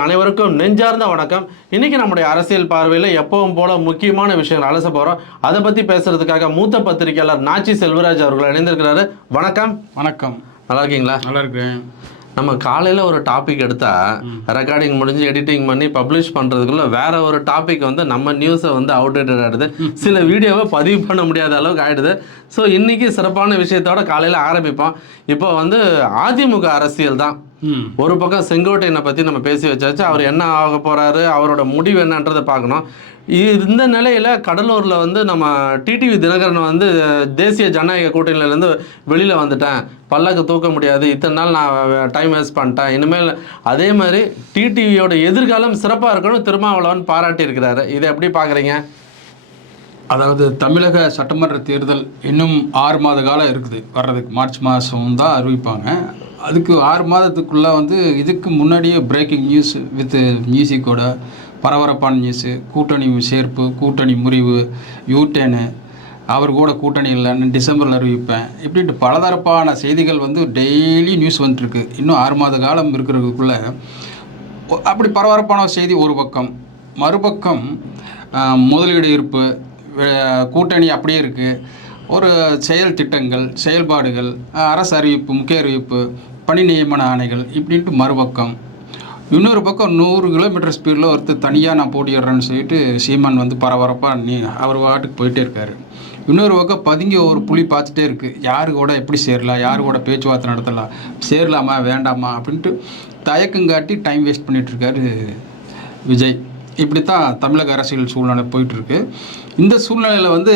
நேயர்கள் அனைவருக்கும் நெஞ்சார்ந்த வணக்கம். இன்னைக்கு நம்முடைய அரசியல் பார்வையில் எப்பவும் போல முக்கியமான விஷயங்கள் அலச போறோம். அதை பத்தி பேசுறதுக்காக மூத்த பத்திரிகையாளர் நாச்சி செல்வராஜ் அவர்கள் இணைந்திருக்கிறாரு. வணக்கம். வணக்கம். நல்லா இருக்கீங்களா? நல்லா இருக்கேன். நம்ம காலையில் ஒரு டாபிக் எடுத்தா ரெக்கார்டிங் முடிஞ்சு எடிட்டிங் பண்ணி பப்ளிஷ் பண்ணுறதுக்குள்ள வேற ஒரு டாபிக் வந்து நம்ம நியூஸை வந்து அவுடேட்டட் ஆகிடுது சில வீடியோவை பதிவு பண்ண முடியாத அளவுக்கு ஆயிடுது. ஸோ இன்னைக்கு சிறப்பான விஷயத்தோட காலையில் ஆரம்பிப்போம். இப்போ வந்து அதிமுக அரசியல் தான். ஒரு பக்கம் செங்கோட்டையனை பற்றி நம்ம பேசி வச்சாச்சு. அவர் என்ன ஆக போகிறாரு அவரோட முடிவு என்னன்றதை பார்க்கணும். இந்த நிலையில் கடலூரில் வந்து நம்ம டிடிவி தினகரன் வந்து தேசிய ஜனநாயக கூட்டணியிலேருந்து வெளியில் வந்துட்டேன். பல்லக்கு தூக்க முடியாது. இத்தனை நாள் நான் டைம் வேஸ்ட் பண்ணிட்டேன். இனிமேல் அதே மாதிரி டிடிவியோட எதிர்காலம் சிறப்பாக இருக்கணும் திருமாவளவன் பாராட்டியிருக்கிறாரு. இதை எப்படி பார்க்குறீங்க? அதாவது தமிழக சட்டமன்ற தேர்தல் இன்னும் ஆறு மாத காலம் இருக்குது. வர்றதுக்கு மார்ச் மாதம் தான் அறிவிப்பாங்க. அதுக்கு ஆறு மாதத்துக்குள்ளே வந்து இதுக்கு முன்னாடியே பிரேக்கிங் நியூஸ் வித்து மியூசிக்கோட பரபரப்பான நியூஸு கூட்டணி சேர்ப்பு கூட்டணி முறிவு யூடேனு அவர் கூட கூட்டணி இல்லைன்னு டிசம்பரில் அறிவிப்பேன். இப்படின்ட்டு பலதரப்பான செய்திகள் வந்து டெய்லி நியூஸ் வந்துட்டுருக்கு. இன்னும் ஆறு மாத காலம் இருக்கிறதுக்குள்ளே. அப்படி பரபரப்பான செய்தி ஒரு பக்கம். மறுபக்கம் முதலீடு இருப்பு கூட்டணி அப்படியே இருக்குது ஒரு செயல் திட்டங்கள் செயல்பாடுகள் அரசு அறிவிப்பு முக்கிய அறிவிப்பு பணி நியமன ஆணைகள் இப்படின்ட்டு மறுபக்கம். இன்னொரு பக்கம் நூறு கிலோமீட்டர் ஸ்பீடில் ஒருத்தர் தனியாக நான் போட்டிடுறேன்னு சொல்லிட்டு சீமான் வந்து பரபரப்பாக நீ அவர் வாட்டுக்கு போயிட்டே இருக்காரு. இன்னொரு பக்கம் பதுங்கி ஒரு புலி பார்த்துட்டே இருக்குது யாரு கூட எப்படி சேரலாம் யாரு கூட பேச்சுவார்த்தை நடத்தலாம் சேரலாமா வேண்டாமா அப்படின்ட்டு தயக்கம் காட்டி டைம் வேஸ்ட் பண்ணிகிட்ருக்காரு விஜய். இப்படி தான் தமிழக அரசியல் சூழ்நிலை போயிட்டுருக்கு. இந்த சூழ்நிலையில் வந்து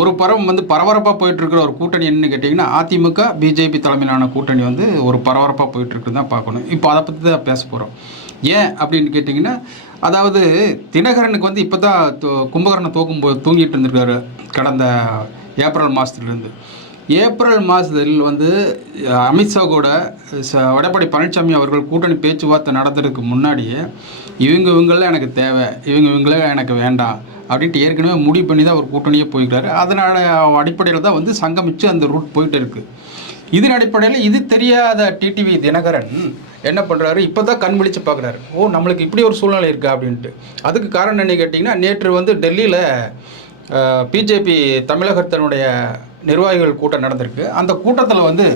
ஒரு பரம் வந்து பரபரப்பாக போயிட்டுருக்கிற ஒரு கூட்டணி என்னன்னு கேட்டிங்கன்னா அதிமுக பிஜேபி தலைமையிலான கூட்டணி வந்து ஒரு பரபரப்பாக போயிட்டுருக்குன்னு தான் பார்க்கணும். இப்போ அதை பற்றி தான் பேச போகிறோம் ஏன் அப்படின்னு கேட்டிங்கன்னா அதாவது தினகரனுக்கு வந்து இப்போ தான் கும்பகரணம் தூக்கும் போ தூங்கிட்டு இருந்திருக்காரு கடந்த ஏப்ரல் மாதத்துலேருந்து ஏப்ரல் மாதத்தில் வந்து அமித்ஷா கூட ச- பழனிசாமி அவர்கள் கூட்டணி பேச்சுவார்த்தை நடத்துறதுக்கு முன்னாடியே இவங்க இவங்களாம் எனக்கு தேவை. இவங்க இவங்களாம் எனக்கு வேண்டாம். அப்படின்ட்டு ஏற்கனவே முடிவு பண்ணி தான் அவர் கூட்டணியே போய்க்கிறாரு அதனால் அடிப்படையில் தான் வந்து சங்கமிச்சு அந்த ரூட் போயிட்டு இருக்குது இதன் அடிப்படையில் இது தெரியாத டிடிவி தினகரன் என்ன பண்ணுறாரு இப்போ தான் கண் விழிச்சு பார்க்குறாரு ஓ நம்மளுக்கு இப்படி ஒரு சூழ்நிலை இருக்கா? அப்படின்ட்டு. அதுக்கு காரணம் என்ன கேட்டிங்கன்னா நேற்று வந்து டெல்லியில் பிஜேபி தமிழகத்தினுடைய நிர்வாகிகள் கூட்டம் நடந்திருக்கு. அந்த கூட்டத்தில் வந்து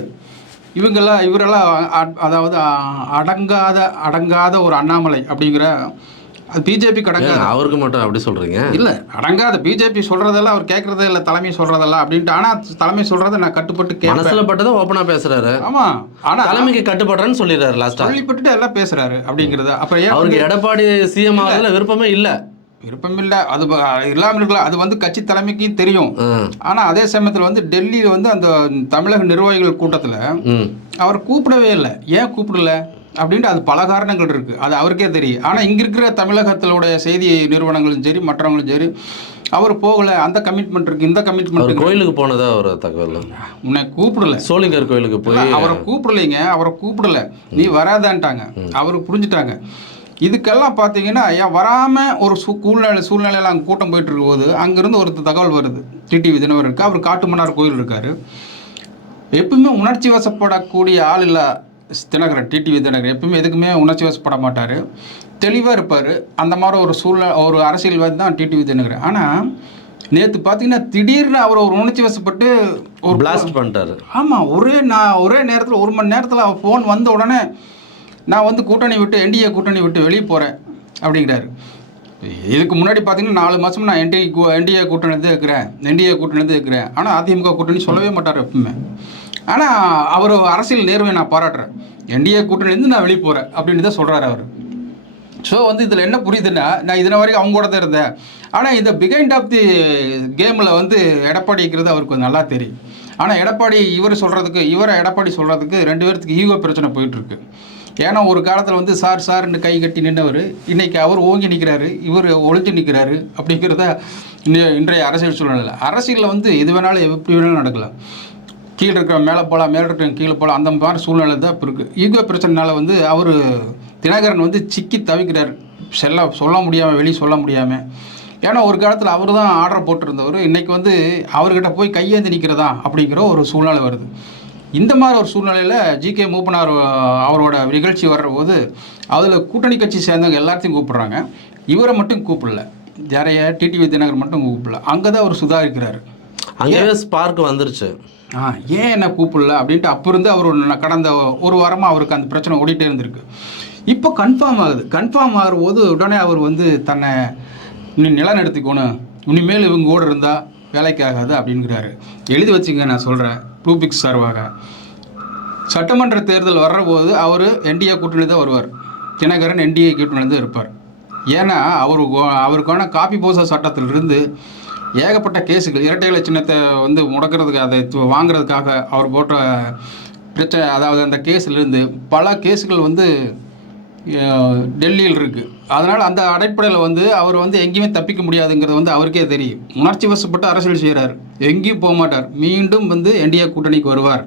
இவங்கெல்லாம் இவரெல்லாம் அதாவது அடங்காத அடங்காத ஒரு அண்ணாமலை அப்படிங்கிற அது பிஜேபி கடங்காத. அவருக்கு மட்டும் அப்படி சொல்கிறீங்க இல்ல அடங்காத. பிஜேபி சொல்றதெல்லாம் அவர் கேட்கறதே இல்ல தலைமை சொல்றதெல்லாம் அப்படின்ட்டு. ஆனா தலைமை சொல்றதை நான் கட்டுப்பட்டு மனசுல பட்டதை ஓப்பனாக பேசுறாரு. ஆமா. ஆனா தலைமைக்கு கட்டுப்படுறேன்னு சொல்லிடுறாரு லாஸ்டா சொல்லிப்பட்டுட்டு எல்லாம் பேசுறாரு அப்படிங்கிறத. அப்புறம் ஏன் அவருக்கு எடப்பாடி சிஎம் ஆகிறதுல விருப்பமே இல்லை. விருப்பம் இல்ல அது ப- இல்லாம இருக்கலாம். அது வந்து கட்சி தலைமைக்கும் தெரியும். ம் ஆனா அதே சமயத்துல வந்து டெல்லியில வந்து அந்த தமிழக நிர்வாகிகள் கூட்டத்துல அவர் கூப்பிடவே இல்லை. ஏன் கூப்பிடல? அப்படின்ட்டு அது பல காரணங்கள் இருக்கு. அது அவருக்கே தெரியும். ஆனா இங்க இருக்கிற தமிழகத்திலுடைய செய்தி நிறுவனங்களும் சரி மற்றவங்களும் சரி அவர் போகல. அந்த கமிட்மெண்ட் இருக்கு. இந்த கமிட்மெண்ட் அவர் கோயிலுக்கு போனதா ஒரு தகவல்? உன்னை கூப்பிடல. சோளிங்கர் கோயிலுக்கு போய் அவரை கூப்பிடலைங்க. அவரை கூப்பிடல. நீ வராதான்ட்டாங்க. அவரு புரிஞ்சுட்டாங்க. இதுக்கெல்லாம் பார்த்தீங்கன்னா ஏன் வராமல் ஒரு சூ சூழ்நிலை சூழ்நிலையில் அங்கே கூட்டம் போயிட்டு இருக்கும்போது அங்கேருந்து ஒரு தகவல் வருது. டிடிவி தினவர் இருக்கு அவர் காட்டுமன்னார் கோயில் இருக்காரு. எப்பவுமே உணர்ச்சி வசப்படக்கூடிய ஆள் இல்லை தினகரன் டிடிவி தினகரன் எப்பவுமே எதுக்குமே உணர்ச்சி வசப்பட மாட்டார். தெளிவாக இருப்பார். அந்த மாதிரி ஒரு சூழ்நிலை ஒரு அரசியல்வாதி தான் டிடிவி தினகரன் ஆனால் நேற்று பார்த்தீங்கன்னா திடீர்னு அவர் ஒரு உணர்ச்சி வசப்பட்டு ஒரு பிளாஸ்ட் பண்ணிட்டாரு. ஆமாம் ஒரே நான் ஒரே நேரத்தில் ஒரு மணி நேரத்தில் அவள் ஃபோன் வந்த உடனே நான் வந்து கூட்டணி விட்டு என்டிஏ கூட்டணி விட்டு வெளியே போகிறேன் அப்படிங்கிறாரு. இதுக்கு முன்னாடி பார்த்தீங்கன்னா நாலு மாதம் நான் என்டி என்டிஏ கூட்டணி தான் இருக்கிறேன். என்டிஏ கூட்டணி தான் இருக்கிறேன். ஆனால் அதிமுக கூட்டணி சொல்லவே மாட்டார் எப்பவுமே. ஆனால் அவர் அரசியல் நேர்வை நான் பாராட்டுறேன். என்டிஏ கூட்டணிலேருந்து நான் வெளியே போகிறேன் அப்படின்னு தான் சொல்கிறாரு அவர். ஸோ வந்து இதில் என்ன புரியுதுன்னா நான் இதன வரைக்கும் அவங்க கூட தான் இருந்தேன். ஆனால் இந்த பிகைண்ட் ஆஃப் தி கேமில் வந்து எடப்பாடிங்கிறது அவருக்கு கொஞ்சம் நல்லா தெரியும். ஆனால் எடப்பாடி இவர் சொல்கிறதுக்கு இவரை எடப்பாடி சொல்கிறதுக்கு ரெண்டு பேர்த்துக்கு ஈகோ பிரச்சனை போயிட்டுருக்கு ஏன்னா ஒரு காலத்தில் வந்து சார் சார்னு கை கட்டி நின்றவர் இன்றைக்கி அவர் ஓங்கி நிற்கிறாரு இவர் ஒழிஞ்சு நிற்கிறாரு அப்படிங்கிறத இன்றைய இன்றைய அரசியல் சூழ்நிலை அரசியலில் வந்து எது வேணாலும் எப்படி வேணாலும் நடக்கலாம். கீழே இருக்கிற மேலே போகலாம் மேலே இருக்கிற கீழே போகலாம் அந்த மாதிரி சூழ்நிலை தான் இப்போ இருக்குது ஈகோ பிரச்சனைனால வந்து அவர் தினகரன் வந்து சிக்கி தவிக்கிறார். செல்ல சொல்ல முடியாமல் வெளியே சொல்ல முடியாமல் ஏன்னா ஒரு காலத்தில் அவர் தான் ஆர்டர் போட்டிருந்தவர். இன்றைக்கி வந்து அவர்கிட்ட போய் கையேந்தி நிற்கிறதா அப்படிங்கிற ஒரு சூழ்நிலை வருது. இந்த மாதிரி ஒரு சூழ்நிலையில் ஜிகே மூப்பனார் அவரோட நிகழ்ச்சி வர்ற போது அதில் கூட்டணி கட்சி சேர்ந்தவங்க எல்லாத்தையும் கூப்பிடுறாங்க. இவரை மட்டும் கூப்பிடல. நிறைய டிடிவி தினகர் மட்டும் கூப்பிடல. அங்கே தான் அவர் சுதாரிக்கிறாரு. அங்கேயே ஸ்பார்க் வந்துருச்சு. ஆ ஏன் என்ன கூப்பிடல அப்படின்ட்டு அப்போ இருந்து அவர் கடந்த ஒரு வாரமாக அவருக்கு அந்த பிரச்சனை ஓடிட்டே இருந்திருக்கு. இப்போ கன்ஃபார்ம் ஆகுது. கன்ஃபார்ம் ஆகும்போது உடனே அவர் வந்து தன்னை நிலம் எடுத்துக்கணும் இனிமேல் இவங்க கூட இருந்தால் வேலைக்கு ஆகாது அப்படிங்கிறாரு எழுதி வச்சுங்க நான் சொல்கிறேன் ப்ளூபிக்ஸ் சார்பாக. சட்டமன்ற தேர்தல் வர்றபோது அவர் என்டிஏ கூட்டணி தான் வருவார். தினகரன் என்டிஏ கூட்டணி தான் இருப்பார். ஏன்னா அவர் அவருக்கான காப்பி போச சட்டத்திலிருந்து ஏகப்பட்ட கேஸுகள் இரட்டை இலை சின்னத்தை வந்து முடக்கிறதுக்கு அதை வாங்குறதுக்காக அவர் போட்ட பிரச்சனை அதாவது அந்த கேஸிலிருந்து பல கேஸுகள் வந்து டெல்லியில் இருக்குது அதனால் அந்த அடிப்படையில் வந்து அவர் வந்து எங்கேயுமே தப்பிக்க முடியாதுங்கிறது வந்து அவருக்கே தெரியும். உணர்ச்சி வசப்பட்டு அரசியல் செய்கிறார் எங்கேயும் போக மாட்டார். மீண்டும் வந்து என்டிஏ கூட்டணிக்கு வருவார்.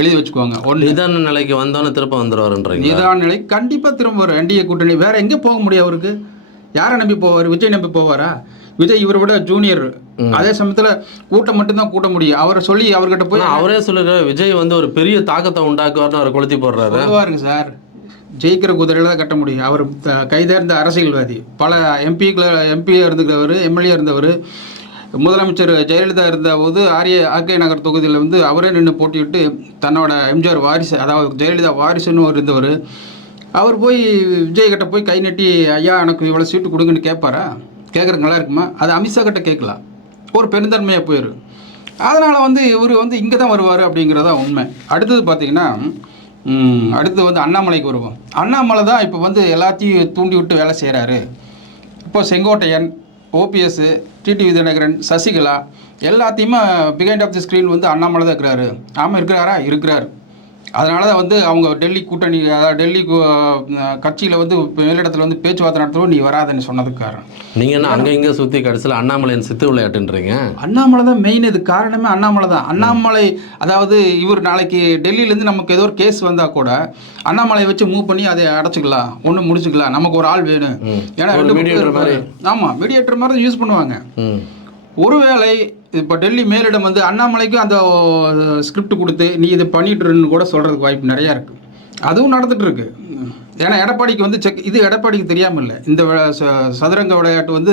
எழுதி வச்சுக்கோங்க. ஒன்று நிதான நிலைக்கு வந்தோன்னே திருப்ப வந்துருவாருன்றீங்க நிதான நிலை. கண்டிப்பாக திரும்ப வரும். என்டிஏ கூட்டணி. வேற எங்கே போக முடியும் அவருக்கு? யாரை நம்பி போவார்? விஜய் நம்பி போவாரா? விஜய் இவரை விட ஜூனியர் அதே சமயத்தில் கூட்டம் மட்டும்தான் கூட்ட முடியும். அவரை சொல்லி அவர்கிட்ட போய் அவரே சொல்லுறாரு விஜய் வந்து ஒரு பெரிய தாக்கத்தை உண்டாக்குவார்னு அவர் கொளுத்தி போடுறாரு. சார். ஜெயிக்கிற குதிரையில் தான் கட்ட முடியும். அவர் த- கைதேர்ந்த அரசியல்வாதி. பல எம்பிக்களை எம்பியாக இருந்தவர் எம்எல்ஏ இருந்தவர். முதலமைச்சர் ஜெயலலிதா இருந்தபோது ஆரிய ஆர்கே நகர் தொகுதியில் வந்து அவரே நின்று போட்டிவிட்டு தன்னோட எம்ஜிஆர் வாரிசு அதாவது ஜெயலலிதா வாரிசுன்னு ஒரு இருந்தவர். அவர் போய் விஜய் கிட்ட போய் கை நட்டி ஐயா எனக்கு இவ்வளோ சீட்டு கொடுங்கன்னு கேட்பாரா கேட்குறது நல்லா இருக்குமா? அது அமித்ஷா கிட்ட கேட்கலாம். ஒரு பெருந்தன்மையாக போயிடும் அதனால் வந்து இவர் வந்து இங்கே தான் வருவார் அப்படிங்கிறதா உண்மை. அடுத்தது பார்த்தீங்கன்னா அடுத்து வந்து அண்ணாமலைக்கு வருவோம். அண்ணாமலை தான் இப்போ வந்து எல்லாத்தையும் தூண்டி விட்டு வேலை செய்கிறாரு இப்போ செங்கோட்டையன் ஓபிஎஸ் டிடி விஜயநகரன் சசிகலா எல்லாத்தையுமே பிகைண்ட் ஆஃப் தி ஸ்க்ரீன் வந்து அண்ணாமலை தான் இருக்கிறாரு. ஆமாம் இருக்கிறாரா? இருக்கிறார். அதனால தான் வந்து அவங்க டெல்லி கூட்டணி அதாவது டெல்லி கட்சியில் வந்து மேலிடத்தில் வந்து பேச்சுவார்த்தை நடத்தவும் நீ வராதுன்னு சொன்னதுக்கு காரணம். நீங்க என்ன அங்க இங்க சுத்தி கடைசியில் அண்ணாமலையின் சித்து விளையாட்டுன்றீங்க? அண்ணாமலை தான் மெயின் இது காரணமே அண்ணாமலை தான். அண்ணாமலை அதாவது இவர் நாளைக்கு டெல்லியிலேருந்து நமக்கு ஏதோ ஒரு கேஸ் வந்தால் கூட அண்ணாமலையை வச்சு மூவ் பண்ணி அதை அடைச்சிக்கலாம் ஒன்று முடிச்சுக்கலாம். நமக்கு ஒரு ஆள் வேணும். ஏன்னா ரெண்டு. ஆமாம் மீடியேட்டர் மாதிரி. யூஸ் பண்ணுவாங்க. ஒருவேளை இப்போ டெல்லி மேலிடம் வந்து அண்ணாமலைக்கும் அந்த ஸ்கிரிப்ட் கொடுத்து நீ இதை பண்ணிட்டுருன்னு கூட சொல்கிறதுக்கு வாய்ப்பு நிறையா இருக்குது அதுவும் நடந்துட்டு இருக்கு ஏன்னா எடப்பாடிக்கு வந்து செக் இது எடப்பாடிக்கு தெரியாமல் இல்லை இந்த சதுரங்க விளையாட்டு வந்து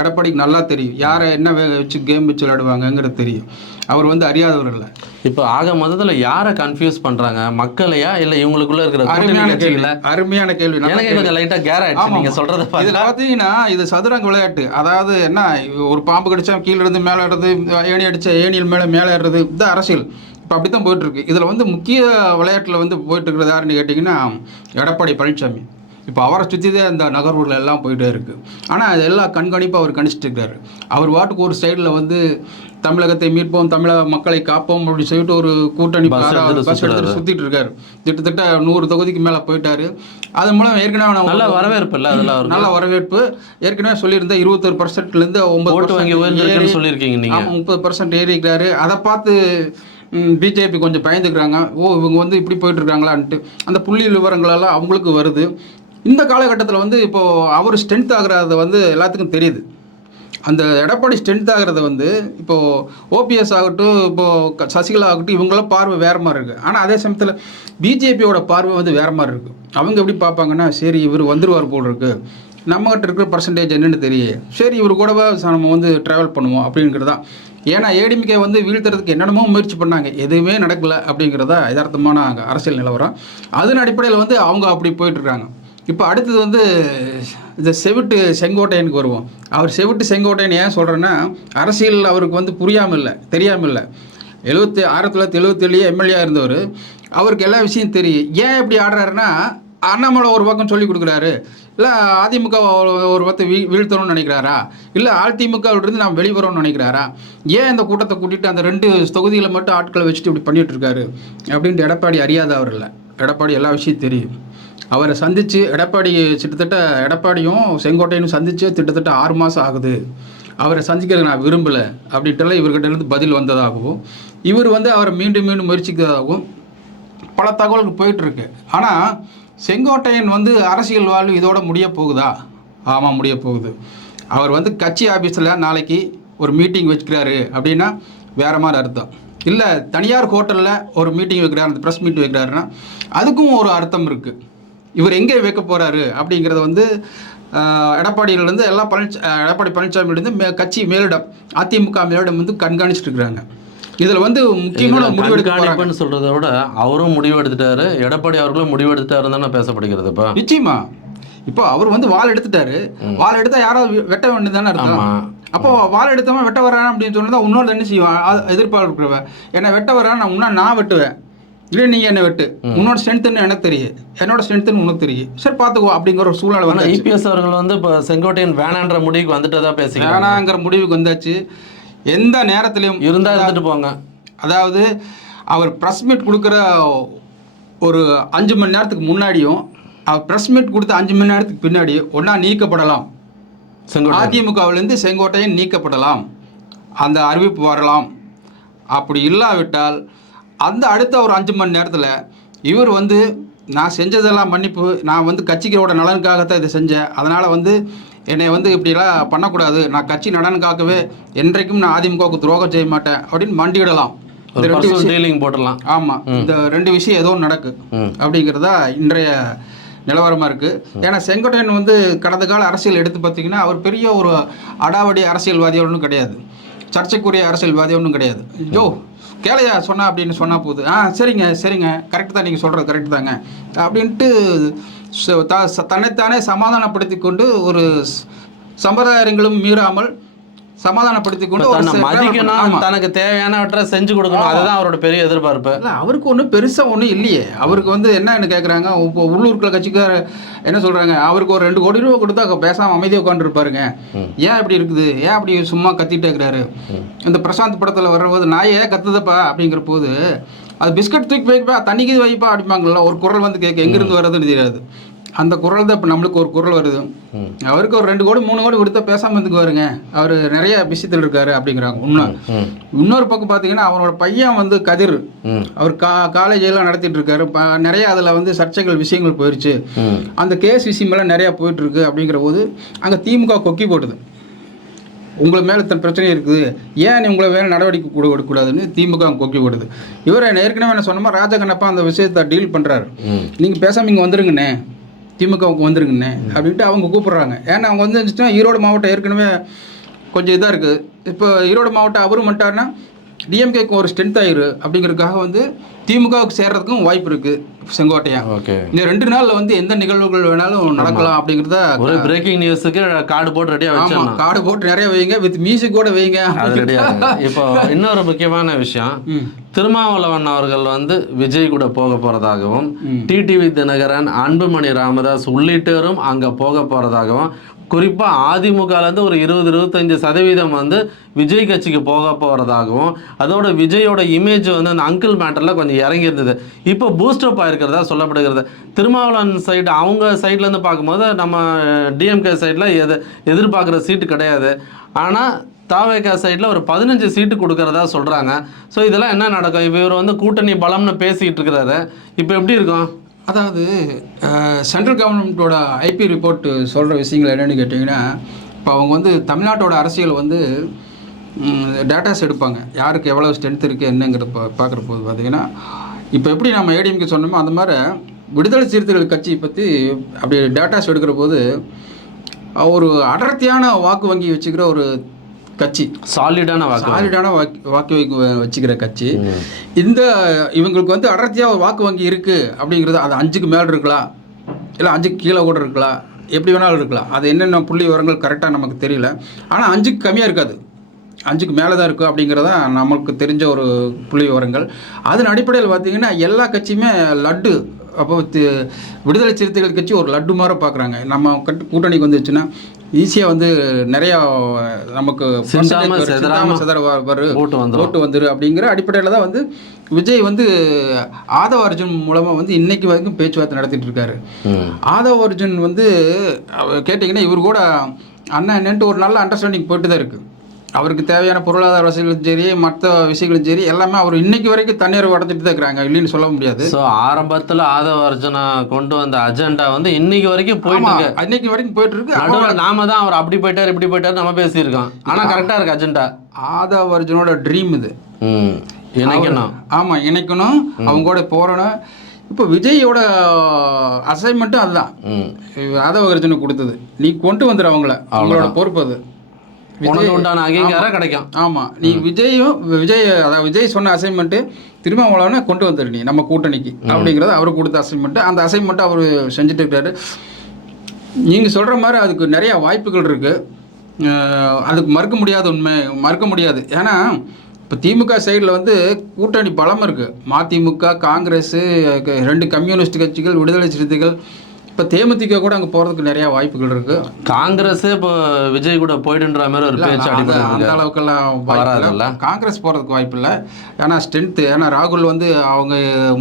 எடப்பாடிக்கு நல்லா தெரியும். யாரை என்ன வச்சு கேம் வச்சு விளையாடுவாங்கங்கிறது தெரியும். அவர் வந்து அறியாதவர் இல்லை. இப்போ ஆக மொத்தத்துல யாரை கன்ஃபியூஸ் பண்றாங்க? மக்களையா? இல்ல இவங்களுக்குள்ள இருக்கிற அருமையான கேள்வி. அருமையான கேள்வி. எனக்கு கேள்வி. கொஞ்சம் லைட்டா கேர் ஆயிடுச்சு. ஆமாம். நீங்க சொல்றத இதுல பார்த்தா பார்த்தீங்கன்னா இது சதுரங்க விளையாட்டு. அதாவது என்ன ஒரு பாம்பு கடிச்சா கீழ இருந்து மேலே ஏணி அடிச்சா ஏணியில் மேலே மேலே ஏறுறது இது அரசியல். இப்போ அப்படி தான் போயிட்டு இருக்கு இதில் வந்து முக்கிய விளையாட்டில் வந்து போயிட்டு இருக்கிறது யாருன்னு கேட்டிங்கன்னா எடப்பாடி பழனிசாமி இப்போ அவரை சுற்றி தான் இந்த நகர்வுகள் எல்லாம் போயிட்டே இருக்கு. ஆனால் அது எல்லாம் கண்காணிப்பாக அவர் கணிச்சிட்டு இருக்காரு அவர் வாட்டுக்கு ஒரு சைடில் வந்து தமிழகத்தை மீட்போம் தமிழக மக்களை காப்போம் அப்படின்னு சொல்லிட்டு ஒரு கூட்டணி பஸ் எடுத்துட்டு சுத்திட்டு இருக்காரு கிட்டத்தட்ட நூறு தொகுதிக்கு மேல போயிட்டாரு. அதன் மூலம் ஏற்கனவே நல்ல வரவேற்பு இல்ல அதுல நல்ல வரவேற்பு. ஏற்கனவே சொல்லியிருந்தேன் இருபத்தொரு பர்சன்ட்ல இருந்து ஒன்பது சொல்லியிருக்கீங்க முப்பது பர்சன்ட் ஏறி இருக்காரு அதை பார்த்து பிஜேபி கொஞ்சம் பயந்துக்கிறாங்க. ஓ இவங்க வந்து இப்படி போயிட்டுருக்காங்களான்ட்டு அந்த புள்ளி விவரங்களெல்லாம் அவங்களுக்கு வருது. இந்த காலகட்டத்தில் வந்து இப்போது அவர் ஸ்ட்ரென்த் ஆகுறது வந்து எல்லாத்துக்கும் தெரியுது. அந்த எடப்பாடி ஸ்ட்ரென்த் ஆகிறத வந்து இப்போது ஓபிஎஸ் ஆகட்டும் இப்போது சசிகலா ஆகட்டும் இவங்களாம் பார்வை வேறு மாதிரி இருக்குது ஆனால் அதே சமயத்தில் பிஜேபியோட பார்வை வந்து வேறு மாதிரி இருக்குது அவங்க எப்படி பார்ப்பாங்கன்னா சரி இவர் வந்துருவார் போல் இருக்குது நம்மகிட்ட இருக்கிற பர்சன்டேஜ் என்னென்னு தெரியும் சரி இவர் கூடவே நம்ம வந்து ட்ராவல் பண்ணுவோம் அப்படிங்கிறது? தான் ஏன்னா ஏடிமிகே வந்து வீழ்த்துறதுக்கு என்னென்னமோ முயற்சி பண்ணாங்க. எதுவுமே நடக்கலை அப்படிங்கிறதா யதார்த்தமான அரசியல் நிலவரம். அதன் அடிப்படையில் வந்து அவங்க அப்படி போயிட்டுருக்காங்க. இப்போ அடுத்தது வந்து இந்த செவிட்டு செங்கோட்டையனுக்கு வருவோம். அவர் செவிட்டு செங்கோட்டையன் ஏன் சொல்கிறேன்னா அரசியல் அவருக்கு வந்து புரியாமல் இல்லை தெரியாமல் இல்லை எழுபத்தி ஆயிரத்தி தொள்ளாயிரத்தி எழுபத்தேழுலேயே எம்எல்ஏ இருந்தவர். அவருக்கு எல்லா விஷயம் தெரியும். ஏன் இப்படி ஆடுறாருன்னா அண்ணாமலை ஒரு பக்கம் சொல்லி கொடுக்குறாரு. இல்லை அதிமுக ஒரு- ஒரு பக்கம் வீ வீழ்த்தணும்னு நினைக்கிறாரா? இல்லை அதிமுகவிலிருந்து நாம் வெளிவரோம்னு நினைக்கிறாரா? ஏன் இந்த கூட்டத்தை கூட்டிட்டு அந்த ரெண்டு தொகுதிகளை மட்டும் ஆட்களை வச்சுட்டு இப்படி பண்ணிகிட்ருக்காரு இருக்காரு? அப்படின்ட்டு எடப்பாடி அறியாத அவர் இல்லை. எடப்பாடி எல்லா விஷயம் தெரியும். அவரை சந்தித்து எடப்பாடி கிட்டத்தட்ட எடப்பாடியும் செங்கோட்டையும் சந்தித்து கிட்டத்தட்ட ஆறு மாதம் ஆகுது. அவரை சந்திக்கிறத நான் விரும்பலை. அப்படின்ட்டுலாம் இவர்கிட்ட இருந்து பதில் வந்ததாகவும் இவர் வந்து அவரை மீண்டும் மீண்டும் முயற்சிக்கிறதாகவும் பல தகவல்கள் போயிட்டுருக்கு ஆனால் செங்கோட்டையன் வந்து அரசியல் வாழ்வு இதோட முடிய போகுதா ஆமாம் முடிய போகுது அவர் வந்து கட்சி ஆஃபீஸில் நாளைக்கு ஒரு மீட்டிங் வச்சுக்கிறாரு அப்படின்னா வேற மாதிரி அர்த்தம். இல்லை தனியார் ஹோட்டலில் ஒரு மீட்டிங் வைக்கிறாரு அந்த ப்ரெஸ் மீட் வைக்கிறாருன்னா அதுக்கும் ஒரு அர்த்தம் இருக்குது இவர் எங்கே வைக்க போகிறாரு அப்படிங்கிறத வந்து எடப்பாடியிலேருந்து எல்லா பழனிச்சா எடப்பாடி பழனிசாமியிலேருந்து மே கட்சி மேலிடம் அதிமுக மேலிடம் வந்து கண்காணிச்சிட்டு இருக்கிறாங்க. இதில் வந்து முக்கியமான ஒரு முடிவு எடுக்க போகிறாங்க கண்காணிப்புன்னு சொல்றதை விட அவரும் முடிவு எடுத்துட்டாரு எடப்பாடி அவர்களும் முடிவு எடுத்துட்டாரு தானே பேசப்படுகிறது இப்போ. நிச்சயமா. இப்போ அவர் வந்து வாள் எடுத்துட்டாரு. வாள் எடுத்தா யாராவது வெட்ட அர்த்தம். ஆமா. அப்போ வாள் எடுத்தவன் வெட்ட வரான் அப்படின்னு சொன்னா இன்னொரு என்ன செய்வான். எதிர்பார்க்கிறவ என்ன வெட்ட வரான் நான் முன்னா நான் வெட்டுவேன். இல்லை நீங்க என்ன வெட்டு. உன்னோட ஸ்ட்ரென்த்துன்னு எனக்கு தெரியும். என்னோட ஸ்ட்ரென்த்துன்னு உனக்கு தெரியும். சரி பார்த்துக்கோ அப்படிங்கிற ஒரு சூழ்நிலை ஆனா வந்து இபிஎஸ் அவர்கள் வந்து இப்போ செங்கோட்டையன் வேணான்ற முடிவுக்கு வந்துட்டதா பேசிக்கிறாங்க. வேணாங்கிற முடிவுக்கு வந்தாச்சு. எந்த நேரத்திலையும் இருந்தா இருந்துட்டு போங்க. அதாவது அவர் ப்ரெஸ் மீட் கொடுக்குற ஒரு அஞ்சு மணி நேரத்துக்கு முன்னாடியும் அவர் ப்ரெஸ் மீட் கொடுத்த அஞ்சு மணி நேரத்துக்கு பின்னாடி ஒன்றா நீக்கப்படலாம். செங்கோட்டை அதிமுகவிலிருந்து செங்கோட்டையன் நீக்கப்படலாம். அந்த அறிவிப்பு வரலாம். அப்படி இல்லாவிட்டால் அந்த அடுத்த ஒரு அஞ்சு மணி நேரத்தில் இவர் வந்து நான் செஞ்சதெல்லாம் மன்னிப்பு நான் வந்து கட்சிகளோட நலனுக்காகத்தான் இதை செஞ்சேன். அதனால் வந்து என்னை வந்து இப்படிலாம் பண்ணக்கூடாது. நான் கட்சி நலனுக்காகவே என்றைக்கும் நான் அதிமுகவுக்கு துரோகம் செய்ய மாட்டேன். அப்படின்னு மண்டியிடலாம். போட்டுடலாம். ஆமாம் இந்த ரெண்டு விஷயம் ஏதோ ஒன்று நடக்கு. அப்படிங்கிறதா இன்றைய நிலவரமாக இருக்குது ஏன்னா செங்கோட்டையன் வந்து கடந்த கால அரசியல் எடுத்து பார்த்தீங்கன்னா அவர் பெரிய ஒரு அடாவடி அரசியல்வாதி ஒன்றும் கிடையாது. சர்ச்சைக்குரிய அரசியல்வாதி ஒன்றும் கிடையாது. யோ கேளையா சொன்னா அப்படின்னு சொன்னால் போகுது ஆ சரிங்க சரிங்க. கரெக்ட் தான் நீங்கள் சொல்கிறது கரெக்ட் தாங்க. அப்படின்ட்டு தன்னைத்தானே சமாதானப்படுத்தி கொண்டு ஒரு சம்பிரதாயங்களும் மீறாமல் சமாதானப்படுத்தி கொண்டு மதிக்கணும். தனக்கு தேவையானவற்றை செஞ்சு கொடுக்கணும். அதுதான் அவரோட பெரிய எதிர்பார்ப்பு. இல்ல அவருக்கு ஒன்றும் பெருசாக ஒன்றும் இல்லையே. அவருக்கு வந்து என்னன்னு கேட்குறாங்க இப்போ உள்ளூர்களை கட்சிக்கார என்ன சொல்கிறாங்க அவருக்கு ஒரு ரெண்டு கோடி ரூபா கொடுத்தா பேசாமல் அமைதியாக உட்காந்துருப்பாருங்க ஏன் இப்படி இருக்குது? ஏன் அப்படி சும்மா கத்திட்டே இருக்கிறாரு? இந்த பிரசாந்த் படத்தில் வரும்போது நாயே கத்துதப்பா? அப்படிங்கிற போது அது பிஸ்கட் தூக்கி வைப்பா தண்ணிக்கு வைப்பா அப்படிம்பாங்கல்ல ஒரு குரல் வந்து கேட்க எங்கேருந்து வர்றதுன்னு தெரியாது. அந்த குரல் தான் இப்போ நம்மளுக்கு ஒரு குரல் வருது. அவருக்கு ஒரு ரெண்டு கோடி மூணு கோடி கொடுத்தா பேசாமல் இருந்துக்கு வருங்க அவர் நிறைய விஷயத்தில் இருக்காரு அப்படிங்கிறாங்க உண்மை. இன்னொரு பக்கம் பார்த்தீங்கன்னா அவரோட பையன் வந்து கதிர். அவர் கா காலேஜ் எல்லாம் நடத்திட்டு இருக்காரு. நிறைய அதில் வந்து சர்ச்சைகள் விஷயங்கள் போயிடுச்சு. அந்த கேஸ் விஷயமெல்லாம் நிறையா போயிட்டு இருக்கு அப்படிங்கிற போது அங்கே திமுக கொக்கி போடுது உங்களுக்கு மேலே இத்தனை பிரச்சனை இருக்குது. ஏன் நீ உங்களை வேலை நடவடிக்கை கூட எடுக்கக்கூடாதுன்னு திமுக கொக்கி போடுது. இவர் என்ன ஏற்கனவே என்ன சொன்னோமா? ராஜகண்ணப்பா அந்த விஷயத்தை டீல் பண்ணுறாரு. நீங்கள் பேசாமல் இங்கே வந்துருங்கண்ணே. திமுகவுக்கு வந்துருங்கண்ணே. அப்படின்ட்டு அவங்க கூப்பிட்றாங்க. ஏன்னா அவங்க வந்து இருந்துச்சுன்னா ஈரோடு மாவட்டம் ஏற்கனவே கொஞ்சம் இதாக இருக்குது இப்போ ஈரோடு மாவட்டம் அவரும் பண்ணிட்டாருன்னா டிஎம்கேக்கு ஒரு ஸ்ட்ரென்த் ஆயிரு அப்படிங்கிறதுக்காக வந்து திமுகவுக்கு சேர்றதுக்கும் வாய்ப்பு இருக்குது செங்கோட்டையா. ஓகே. இந்த ரெண்டு நாள்ல வந்து எந்த நிகழ்வுகள் வேணாலும் நடக்கலாம் அப்படிங்கிறத ஒரு பிரேக்கிங் நியூஸுக்கு கார்டு போட்டு ரெடியா ஆமா வச்சிடணும். கார்டு போட்டு நிறைய வைங்க வித் மியூசிக் கூட வைங்க. அது ரெடியா இப்போ இன்னொரு முக்கியமான விஷயம். திருமாவளவன் அவர்கள் வந்து விஜய் கூட போக போறதாகவும் டிடிவி தினகரன் அன்புமணி ராமதாஸ் உள்ளிட்டோரும் அங்க போக போறதாகவும் குறிப்பாக அதிமுகலேருந்து ஒரு இருபது இருபத்தஞ்சு சதவீதம் வந்து விஜய் கட்சிக்கு போக போகிறதாகவும் அதோட விஜயோட இமேஜ் வந்து அந்த அங்கிள் மேட்டரில் கொஞ்சம் இறங்கி இருந்தது இப்போ பூஸ்டப் ஆயிருக்கிறதா சொல்லப்படுகிறது. திருமாவளவன் சைடு அவங்க சைட்லேருந்து பார்க்கும்போது நம்ம டிஎம்கே சைடில் எது எதிர்பார்க்குற சீட்டு கிடையாது. ஆனால் தாவேகா சைடில் ஒரு பதினஞ்சு சீட்டு கொடுக்கறதா சொல்கிறாங்க ஸோ இதெல்லாம் என்ன நடக்கும்? இப்போ இவர் வந்து கூட்டணி பலம்னு பேசிக்கிட்டு இருக்கிறாரு. இப்போ எப்படி இருக்கும்? அதாவது சென்ட்ரல் கவர்மெண்ட்டோட ஐபி ரிப்போர்ட்டு சொல்கிற விஷயங்கள் என்னென்னு கேட்டிங்கன்னா இப்போ அவங்க வந்து தமிழ்நாட்டோட அரசியல் வந்து டேட்டாஸ் எடுப்பாங்க. யாருக்கு எவ்வளோ ஸ்ட்ரென்த் இருக்குது என்னங்கிறத பா பார்க்குற போது பார்த்தீங்கன்னா இப்போ எப்படி நம்ம ஏடிஎம்கே சொன்னோமோ அந்த மாதிரி விடுதலை சிறுத்தைகள் கட்சி பற்றி அப்படி டேட்டாஸ் எடுக்கிற போது ஒரு அடர்த்தியான வாக்கு வங்கி வச்சுக்கிற ஒரு கட்சி சாலிடான வாக்கு சாலிடான வாக்கு வாக்கு வச்சுக்கிற கட்சி. இந்த இவங்களுக்கு வந்து அடர்த்தியாக ஒரு வாக்கு வங்கி இருக்குது அப்படிங்கிறது அது அஞ்சுக்கு மேலே இருக்கலாம். இல்லை அஞ்சுக்கு கீழே கூட இருக்கலாம். எப்படி வேணாலும் இருக்கலாம். அது என்னென்ன புள்ளி விவரங்கள் கரெக்டாக நமக்கு தெரியல. ஆனால் அஞ்சுக்கு கம்மியாக இருக்காது. அஞ்சுக்கு மேலே தான் இருக்குது அப்படிங்கிறதா நமக்கு தெரிஞ்ச ஒரு புள்ளி விவரங்கள். அதன் அடிப்படையில் பார்த்தீங்கன்னா எல்லா கட்சியுமே லட்டு அப்போ விடுதலை சிறுத்தைகள் கட்சி ஒரு லட்டு மாதிரி பார்க்குறாங்க. நம்ம கட்டு கூட்டணிக்கு வந்துச்சுன்னா ஈஸியாக வந்து நிறையா நமக்கு ஓட்டு வந்துரு அப்படிங்கிற அடிப்படையில் தான் வந்து விஜய் வந்து ஆதவ அர்ஜுன் மூலமாக வந்து இன்னைக்கு வரைக்கும் பேச்சுவார்த்தை நடத்திட்டு இருக்காரு. ஆதவ அர்ஜுன் வந்து கேட்டிங்கன்னா இவர் கூட அண்ணன் என்னன்ட்டு ஒரு நல்ல அண்டர்ஸ்டாண்டிங் போயிட்டு தான் இருக்குது அவருக்கு தேவையான பொருளாதார வசதிகளும் சரி மற்ற விஷயங்களும் சரி எல்லாமே அவர் இன்னைக்கு வரைக்கும் தண்ணீர் உடச்சிட்டு தான் இருக்கிறாங்க. இல்லைன்னு சொல்ல முடியாது. ஸோ ஆரம்பத்தில் ஆதவ அர்ஜுனா கொண்டு வந்த அஜெண்டா வந்து இன்னைக்கு வரைக்கும் போயிட்டு இன்னைக்கு வரைக்கும் போயிட்டு இருக்கு. நடுவில் நாம தான் அவர் அப்படி போயிட்டார் இப்படி போயிட்டார் நம்ம பேசியிருக்கோம். ஆனால் கரெக்டாக இருக்கு அஜெண்டா ஆதவ அர்ஜுனோட ட்ரீம் இது. இணைக்கணும். ஆமாம் இணைக்கணும். அவங்க கூட போறணும். இப்போ விஜயோட அசைன்மெண்ட்டும் அதுதான். ம். யாதவ கொடுத்தது. நீ கொண்டு வந்துடு அவங்கள. அவங்களோட பொறுப்பு அது. உனக்கு உண்டான அங்கீகாரம் கிடைக்கும். ஆமாம் நீ விஜயும் விஜய் அதாவது விஜய் சொன்ன அசைன்மெண்ட்டு திருமாவளவனை கொண்டு வந்துடு நீ நம்ம கூட்டணிக்கு. அப்படிங்கிறது அவர் கொடுத்த அசைன்மெண்ட்டு அந்த அசைன்மெண்ட்டை அவர் செஞ்சுட்டு இருக்காரு. நீங்கள் சொல்கிற மாதிரி அதுக்கு நிறைய வாய்ப்புகள் இருக்குது அதுக்கு மறுக்க முடியாத உண்மை மறுக்க முடியாது. ஏன்னா இப்போ திமுக சைடில் வந்து கூட்டணி பலம் இருக்குது மதிமுக காங்கிரஸ் ரெண்டு கம்யூனிஸ்ட் கட்சிகள் விடுதலை சிறுத்தைகள் இப்போ தேமுதிக கூட அங்கே போகிறதுக்கு நிறைய வாய்ப்புகள் இருக்குது காங்கிரஸ் இப்போ விஜய் கூட போயிடுன்ற மாதிரி ஒரு பேச்சு அந்த இருக்கு அளவுக்கெல்லாம் வராதுல்ல? காங்கிரஸ் போகிறதுக்கு வாய்ப்பு இல்லை. ஏன்னா ஸ்ட்ரென்த்து ஏன்னா ராகுல் வந்து அவங்க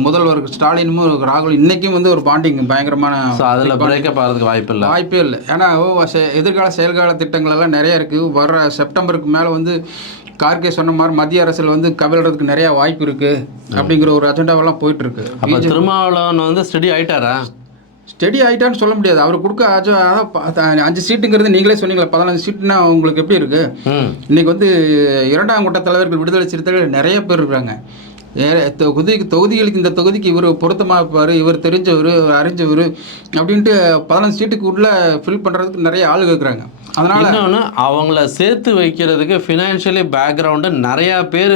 முதல்வர் ஸ்டாலினும் ராகுல் இன்னைக்கும் வந்து ஒரு பாண்டிங் பயங்கரமான அதில் பிரேக்கப் ஆகிறதுக்கு வாய்ப்பு இல்லை? வாய்ப்பே இல்லை. ஏன்னா எதிர்கால செயல்கால திட்டங்கள் எல்லாம் நிறைய இருக்குது வர்ற செப்டம்பருக்கு மேலே வந்து கார்கே சொன்ன மாதிரி மத்திய அரசில் வந்து கவிழ்றதுக்கு நிறைய வாய்ப்பு இருக்குது அப்படிங்கிற ஒரு அஜெண்டாவெல்லாம் போயிட்டு இருக்கு. திருமாவளவன் வந்து ஸ்டடி ஆயிட்டாரா? ஸ்டெடி ஆகிட்டான்னு சொல்ல முடியாது. அவர் கொடுக்க அஞ்சு சீட்டுங்கிறது நீங்களே சொன்னீங்களே பதினஞ்சு சீட்டுனா உங்களுக்கு எப்படி இருக்குது இன்னைக்கு வந்து இரண்டாம் கட்ட தலைவர்கள் விடுதலை சிறுத்தைகள் நிறைய பேர் இருக்காங்க. ஏ- தொகுதிக்கு தொகுதிகளுக்கு இந்த தொகுதிக்கு இவர் பொருத்தமாக இருப்பார் இவர் தெரிஞ்சவர் அறிஞ்சவர் அப்படின்ட்டு பதினஞ்சு சீட்டுக்கு உள்ள ஃபில் பண்ணுறதுக்கு நிறைய ஆளுங்க இருக்கிறாங்க. அதனால் இன்னொன்று அவங்கள சேர்த்து வைக்கிறதுக்கு ஃபினான்ஷியலி பேக்ரவுண்டு நிறையா பேர்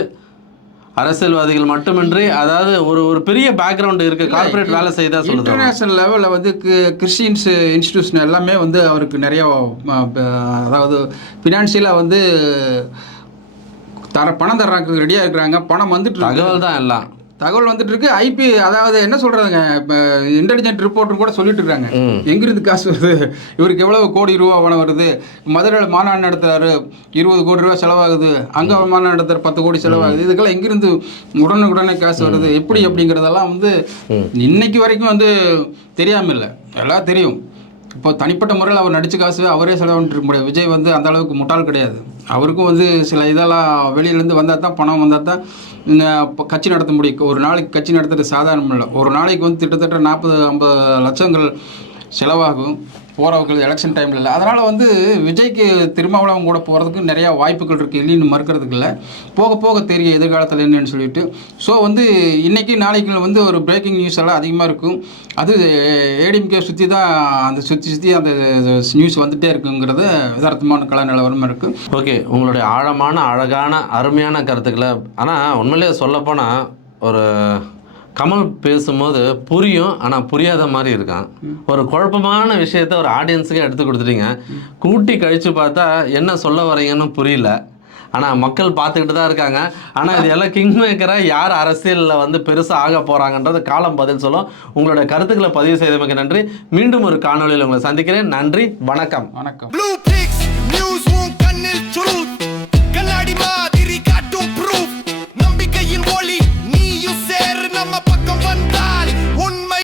அரசியல்வாதிகள் மட்டுமின்றி அதாவது ஒரு ஒரு பெரிய பேக்ரவுண்ட் இருக்கு கார்ப்பரேட் வேலை செய்தா சொல்லுது? இன்டர்நேஷ்னல் லெவலில் வந்து கி- கிறிஸ்டியன்ஸ் இன்ஸ்டிடியூஷன் எல்லாமே வந்து அவருக்கு நிறைய அதாவது ஃபினான்ஷியலாக வந்து தர பணம் தர்றாங்க ரெடியாக இருக்கிறாங்க. பணம் வந்துட்டு. தகவல் தான் எல்லாம். தகவல் வந்துட்டு இருக்கு ஐபி அதாவது என்ன சொல்றாங்க? இப்போ இன்டெலிஜென்ட் ரிப்போர்ட்னு கூட சொல்லிட்டு இருக்காங்க. எங்கிருந்து காசு வருது? இவருக்கு எவ்வளவு கோடி ரூபா பணம் வருது? மதுரையில் மாநாடு நடத்துறாரு. இருபது கோடி ரூபா செலவாகுது. அங்கே மாநாடு நடத்துறாரு. பத்து கோடி செலவாகுது. இதுக்கெல்லாம் எங்கிருந்து உடனுக்குடனே காசு வருது? எப்படி அப்படிங்கிறதெல்லாம் வந்து இன்னைக்கு வரைக்கும் வந்து தெரியாம இல்லை. எல்லாம் தெரியும். இப்போ தனிப்பட்ட முறையில் அவர் நடிச்ச காசு அவரே செலவு இருக்க முடியாது. விஜய் வந்து அந்த அளவுக்கு முட்டாள் கிடையாது. அவருக்கும் வந்து சில இதெல்லாம் வெளியிலேருந்து வந்தால் தான் பணம் வந்தால் தான் கட்சி நடத்த முடியும். ஒரு நாளைக்கு கட்சி நடத்துறது சாதாரணம் இல்லை ஒரு நாளைக்கு வந்து கிட்டத்தட்ட நாற்பது ஐம்பது லட்சங்கள் செலவாகும். போகிறவங்க எலெக்ஷன் டைமில் இல்லை. அதனால் வந்து விஜய்க்கு திருமாவளவன் கூட போகிறதுக்கு நிறையா வாய்ப்புகள் இருக்குது இல்லைன்னு மறுக்கிறதுக்கு இல்லை. போக போக தெரியும் எதிர்காலத்தில் என்னன்னு சொல்லிட்டு. ஸோ வந்து இன்றைக்கி நாளைக்கு வந்து ஒரு பிரேக்கிங் நியூஸ் எல்லாம் அதிகமாக இருக்கும். அது ஏடிஎம்கே சுற்றி தான் அந்த சுற்றி சுற்றி அந்த நியூஸ் வந்துகிட்டே இருக்குங்கிறது யதார்த்தமான கல நிலவரமாக இருக்குது ஓகே உங்களுடைய ஆழமான அழகான அருமையான கருத்துக்களை ஆனால் உண்மையிலேயே சொல்லப்போனால் ஒரு கமல் பேசும்போது புரியும் ஆனால் புரியாத மாதிரி இருக்கான். ஒரு குழப்பமான விஷயத்த ஒரு ஆடியன்ஸுக்கு எடுத்து கொடுத்துட்டீங்க. கூட்டி கழித்து பார்த்தா என்ன சொல்ல வரீங்கன்னு புரியல. ஆனால் மக்கள் பார்த்துக்கிட்டு தான் இருக்காங்க. ஆனால் இது எல்லாம் கிங் மேக்கராக யார் அரசியலில் வந்து பெருசாக ஆக போகிறாங்கன்றது காலம் பதில் சொல்லும். உங்களோட கருத்துக்களை பதிவு செய்தமைக்கு நன்றி. மீண்டும் ஒரு காணொளியில் உங்களை சந்திக்கிறேன். நன்றி வணக்கம். வணக்கம்.